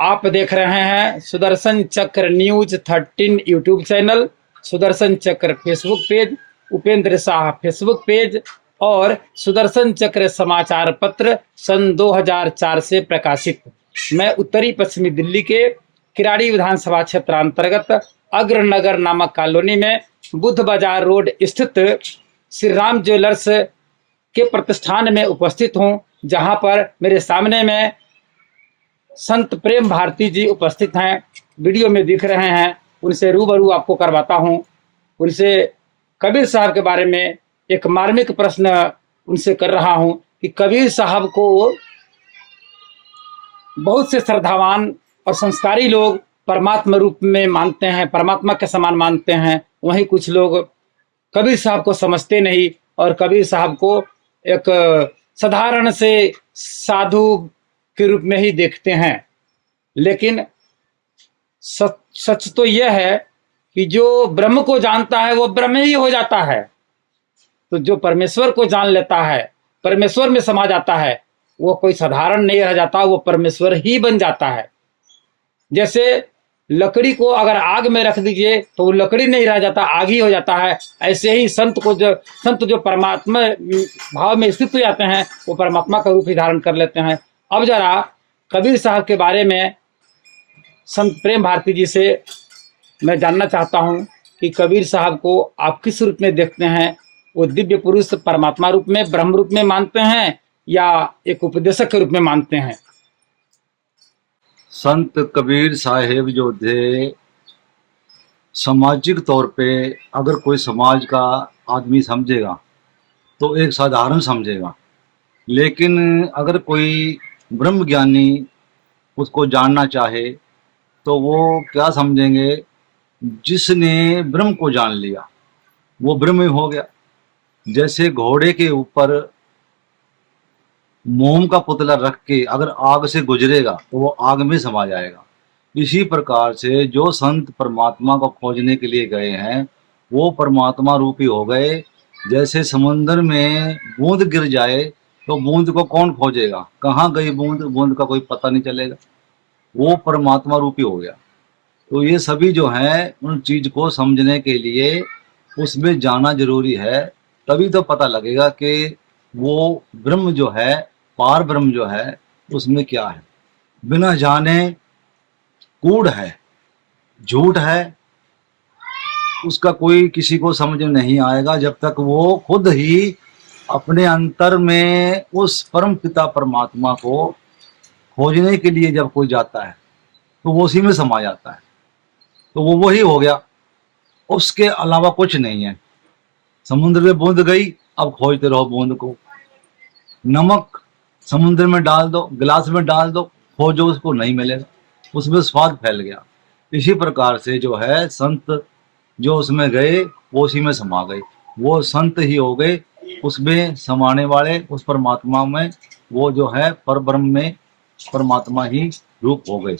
आप देख रहे हैं सुदर्शन चक्र न्यूज 13 यूट्यूब चैनल, सुदर्शन चक्र Facebook page, Upendra Shah Facebook page और सुदर्शन चक्र समाचार पत्र सन 2004 से प्रकाशित। मैं उत्तरी पश्चिमी दिल्ली के किराड़ी विधानसभा क्षेत्र अंतर्गत अग्रनगर नामक कॉलोनी में बुद्ध बाजार रोड स्थित श्री राम ज्वेलर्स के प्रतिष्ठान में उपस्थित हूं, जहां पर मेरे सामने में संत प्रेम भारती जी उपस्थित हैं, वीडियो में दिख रहे हैं। उनसे रूबरू आपको करवाता हूं। उनसे कबीर साहब के बारे में एक मार्मिक प्रश्न उनसे कर रहा हूं कि कबीर साहब को बहुत से श्रद्धावान और संस्कारी लोग परमात्मा रूप में मानते हैं, परमात्मा के समान मानते हैं। वहीं कुछ लोग कबीर साहब को समझते नहीं और कबीर साहब को एक साधारण से साधु के रूप में ही देखते हैं। लेकिन सच तो यह है कि जो ब्रह्म को जानता है वो ब्रह्म ही हो जाता है। तो जो परमेश्वर को जान लेता है, परमेश्वर में समा जाता है, वो कोई साधारण नहीं रह जाता, वो परमेश्वर ही बन जाता है। जैसे लकड़ी को अगर आग में रख दीजिए तो वो लकड़ी नहीं रह जाता, आग ही हो जाता है। ऐसे ही संत जो परमात्मा भाव में स्थित हो जाते हैं, वो परमात्मा का रूप ही धारण कर लेते हैं। अब जरा कबीर साहब के बारे में संत प्रेम भारती जी से मैं जानना चाहता हूं कि कबीर साहब को आप किस रूप में देखते हैं? वो दिव्य पुरुष परमात्मा रूप में, ब्रह्म रूप में मानते हैं या एक उपदेशक के रूप में मानते हैं? संत कबीर साहेब जो थे, सामाजिक तौर पे अगर कोई समाज का आदमी समझेगा तो एक साधारण समझेगा, लेकिन अगर कोई ब्रह्म ज्ञानी उसको जानना चाहे तो वो क्या समझेंगे? जिसने ब्रह्म को जान लिया वो ब्रह्म ही हो गया। जैसे घोड़े के ऊपर मोम का पुतला रख के अगर आग से गुजरेगा तो वो आग में समा जाएगा। इसी प्रकार से जो संत परमात्मा को खोजने के लिए गए हैं वो परमात्मा रूपी हो गए। जैसे समुद्र में बूंद गिर जाए तो बूंद को कौन खोजेगा? कहाँ गई बूंद? बूंद का कोई पता नहीं चलेगा, वो परमात्मा रूपी हो गया। तो ये सभी जो है उन चीज को समझने के लिए उसमें जाना जरूरी है, तभी तो पता लगेगा कि वो ब्रह्म जो है, पार ब्रह्म जो है, उसमें क्या है। बिना जाने कूड़ है, झूठ है, उसका कोई किसी को समझ में नहीं आएगा जब तक वो खुद ही अपने अंतर में उस परम पिता परमात्मा को खोजने के लिए जब कोई जाता है तो वो उसी में समा जाता है। तो वो वही हो गया, उसके अलावा कुछ नहीं है। समुद्र में बूंद गई, अब खोजते रहो बूंद को। नमक समुद्र में डाल दो, गिलास में डाल दो, खोजो उसको, नहीं मिलेगा, उसमें स्वाद फैल गया। इसी प्रकार से जो है संत जो उसमें गए वो उसी में समा गए, वो संत ही हो गए, उसमें समाने वाले, उस परमात्मा में वो जो है पर ब्रह्म में परमात्मा ही रूप हो गए।